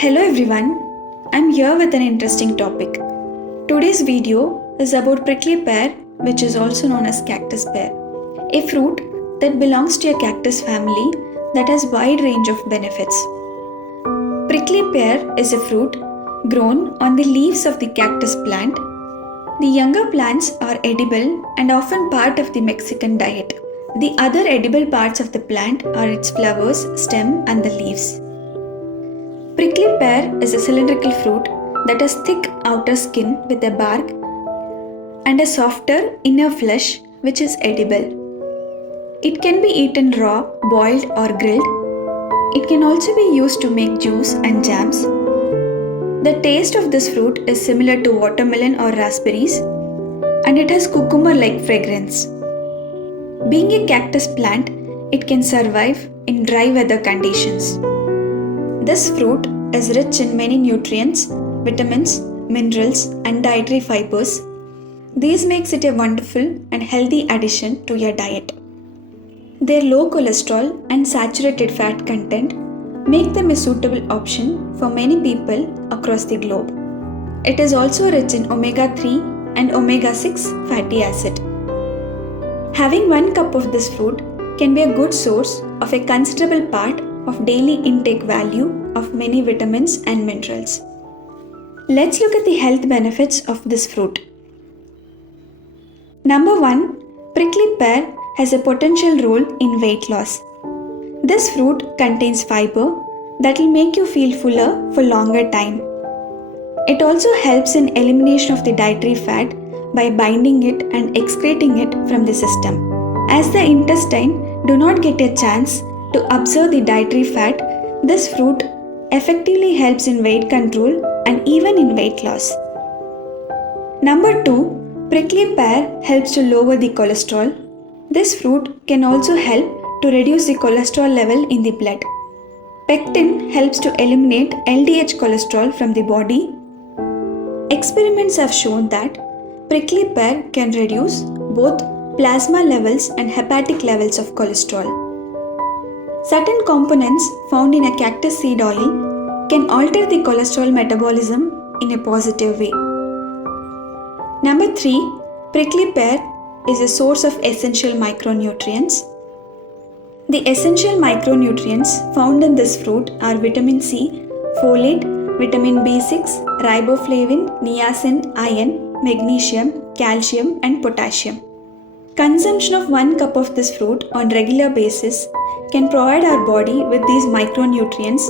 Hello everyone, I'm here with an interesting topic. Today's video is about prickly pear, which is also known as cactus pear, a fruit that belongs to a cactus family that has wide range of benefits. Prickly pear is a fruit grown on the leaves of the cactus plant. The younger plants are edible and often part of the Mexican diet. The other edible parts of the plant are its flowers, stem, and the leaves. Prickly pear is a cylindrical fruit that has thick outer skin with a bark and a softer inner flesh which is edible. It can be eaten raw, boiled, or grilled. It can also be used to make juice and jams. The taste of this fruit is similar to watermelon or raspberries, and it has cucumber-like fragrance. Being a cactus plant, it can survive in dry weather conditions. This fruit is rich in many nutrients, vitamins, minerals, and dietary fibers. These makes it a wonderful and healthy addition to your diet. Their low cholesterol and saturated fat content make them a suitable option for many people across the globe. It is also rich in omega-3 and omega-6 fatty acid. Having 1 cup of this fruit can be a good source of a considerable part of daily intake value of many vitamins and minerals. Let's look at the health benefits of this fruit. Number 1. Prickly pear has a potential role in weight loss. This fruit contains fiber that will make you feel fuller for longer time. It also helps in elimination of the dietary fat by binding it and excreting it from the system. As the intestine do not get a chance to absorb the dietary fat, this fruit effectively helps in weight control and even in weight loss. Number 2. Prickly pear helps to lower the cholesterol. This fruit can also help to reduce the cholesterol level in the blood. Pectin helps to eliminate LDH cholesterol from the body. Experiments have shown that prickly pear can reduce both plasma levels and hepatic levels of cholesterol. Certain components found in a cactus seed oil can alter the cholesterol metabolism in a positive way. Number 3. Prickly pear is a source of essential micronutrients. The essential micronutrients found in this fruit are vitamin C, folate, vitamin B6, riboflavin, niacin, iron, magnesium, calcium, and potassium. Consumption of 1 cup of this fruit on regular basis can provide our body with these micronutrients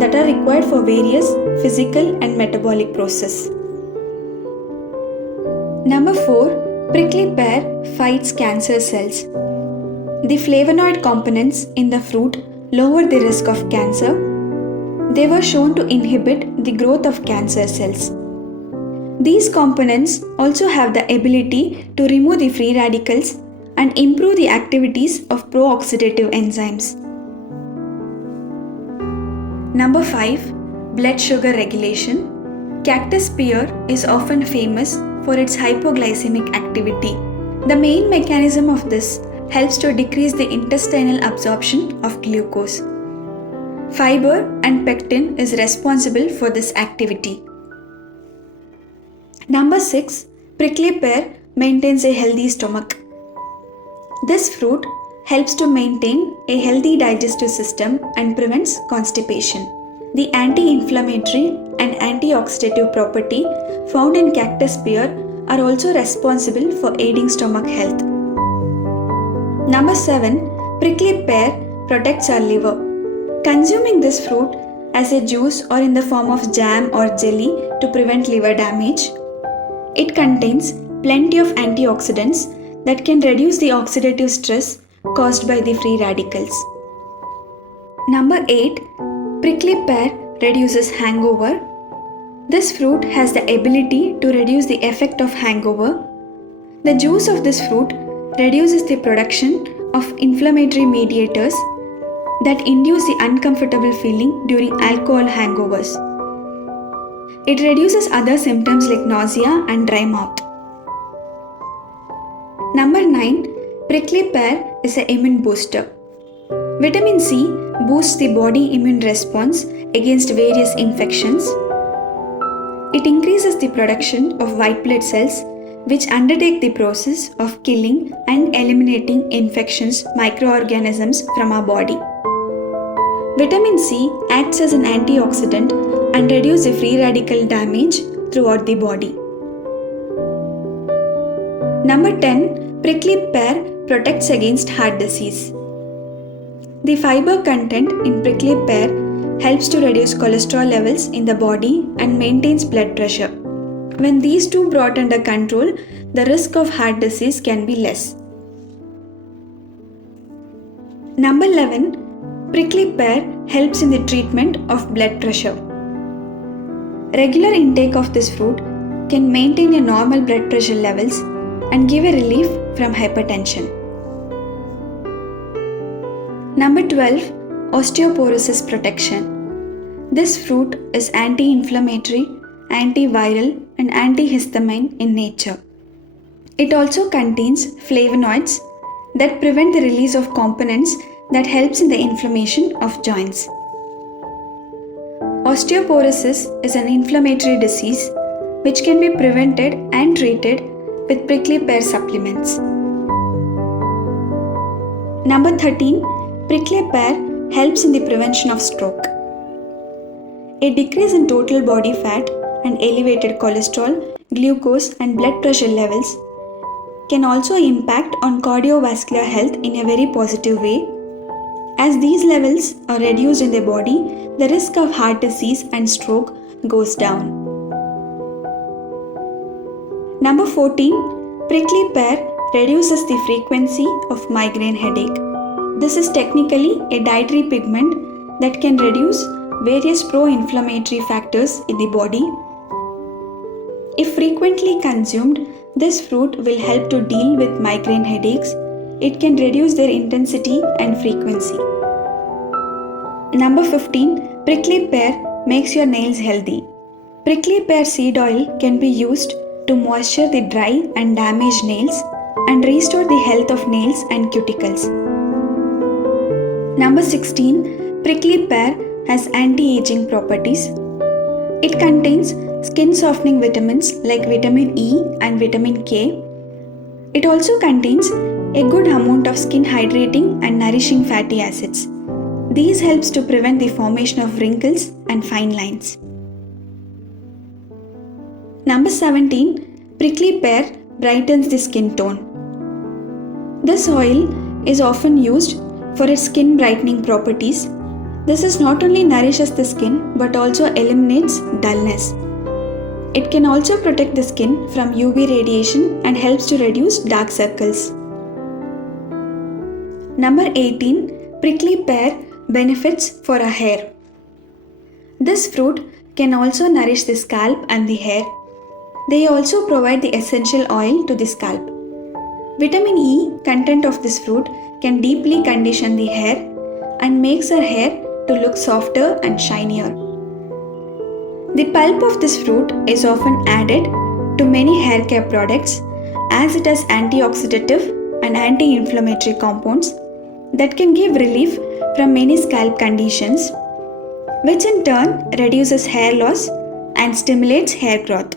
that are required for various physical and metabolic processes. Number 4. Prickly pear fights cancer cells. The flavonoid components in the fruit lower the risk of cancer. They were shown to inhibit the growth of cancer cells. These components also have the ability to remove the free radicals and improve the activities of pro-oxidative enzymes. Number 5. Blood sugar regulation. Cactus pear is often famous for its hypoglycemic activity. The main mechanism of this helps to decrease the intestinal absorption of glucose. Fiber and pectin is responsible for this activity. Number 6. Prickly pear maintains a healthy stomach. This fruit helps to maintain a healthy digestive system and prevents constipation. The anti-inflammatory and antioxidative property found in cactus pear are also responsible for aiding stomach health. Number 7. Prickly pear protects our liver. Consuming this fruit as a juice or in the form of jam or jelly to prevent liver damage. It contains plenty of antioxidants that can reduce the oxidative stress caused by the free radicals. Number 8. Prickly pear reduces hangover. This fruit has the ability to reduce the effect of hangover. The juice of this fruit reduces the production of inflammatory mediators that induce the uncomfortable feeling during alcohol hangovers. It reduces other symptoms like nausea and dry mouth. Number 9. Prickly pear is an immune booster. Vitamin C boosts the body immune response against various infections. It increases the production of white blood cells, which undertake the process of killing and eliminating infectious microorganisms from our body. Vitamin C acts as an antioxidant and reduces the free radical damage throughout the body. Number 10. Prickly pear protects against heart disease. The fiber content in prickly pear helps to reduce cholesterol levels in the body and maintains blood pressure. When these two brought under control, the risk of heart disease can be less. Number 11. Prickly pear helps in the treatment of blood pressure. Regular intake of this fruit can maintain your normal blood pressure levels and give a relief from hypertension. Number 12. Osteoporosis protection. This fruit is anti-inflammatory, antiviral, and antihistamine in nature. It also contains flavonoids that prevent the release of components that helps in the inflammation of joints. Osteoporosis is an inflammatory disease which can be prevented and treated with prickly pear supplements. Number 13. Prickly pear helps in the prevention of stroke. A decrease in total body fat and elevated cholesterol, glucose, and blood pressure levels can also impact on cardiovascular health in a very positive way. As these levels are reduced in the body, the risk of heart disease and stroke goes down. Number 14. Prickly pear reduces the frequency of migraine headache. This is technically a dietary pigment that can reduce various pro-inflammatory factors in the body. If frequently consumed, this fruit will help to deal with migraine headaches. It can reduce their intensity and frequency. Number 15. Prickly pear makes your nails healthy. Prickly pear seed oil can be used to moisture the dry and damaged nails and restore the health of nails and cuticles. Number 16. Prickly pear has anti-aging properties. It contains skin softening vitamins like vitamin E and vitamin K. It also contains a good amount of skin hydrating and nourishing fatty acids. These helps to prevent the formation of wrinkles and fine lines. Number 17. Prickly pear brightens the skin tone. This oil is often used for its skin brightening properties. This is not only nourishes the skin but also eliminates dullness. It can also protect the skin from UV radiation and helps to reduce dark circles. Number 18. Prickly pear benefits for our hair. This fruit can also nourish the scalp and the hair. They also provide the essential oil to the scalp. Vitamin E content of this fruit can deeply condition the hair and makes our hair to look softer and shinier. The pulp of this fruit is often added to many hair care products as it has antioxidative and anti-inflammatory compounds that can give relief from many scalp conditions, which in turn reduces hair loss and stimulates hair growth.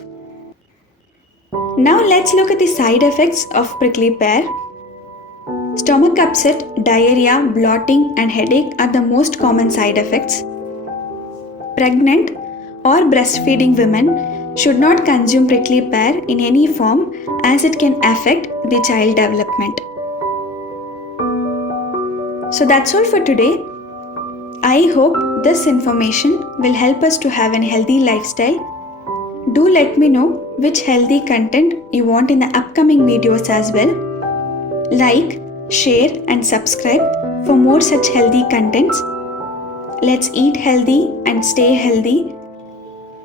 Now let's look at the side effects of prickly pear. Stomach upset, diarrhea, bloating, and headache are the most common side effects. Pregnant or breastfeeding women should not consume prickly pear in any form as it can affect the child development. So that's all for today. I hope this information will help us to have a healthy lifestyle. Do let me know which healthy content you want in the upcoming videos as well. Like, share and subscribe for more such healthy contents. Let's eat healthy and stay healthy.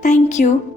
Thank you.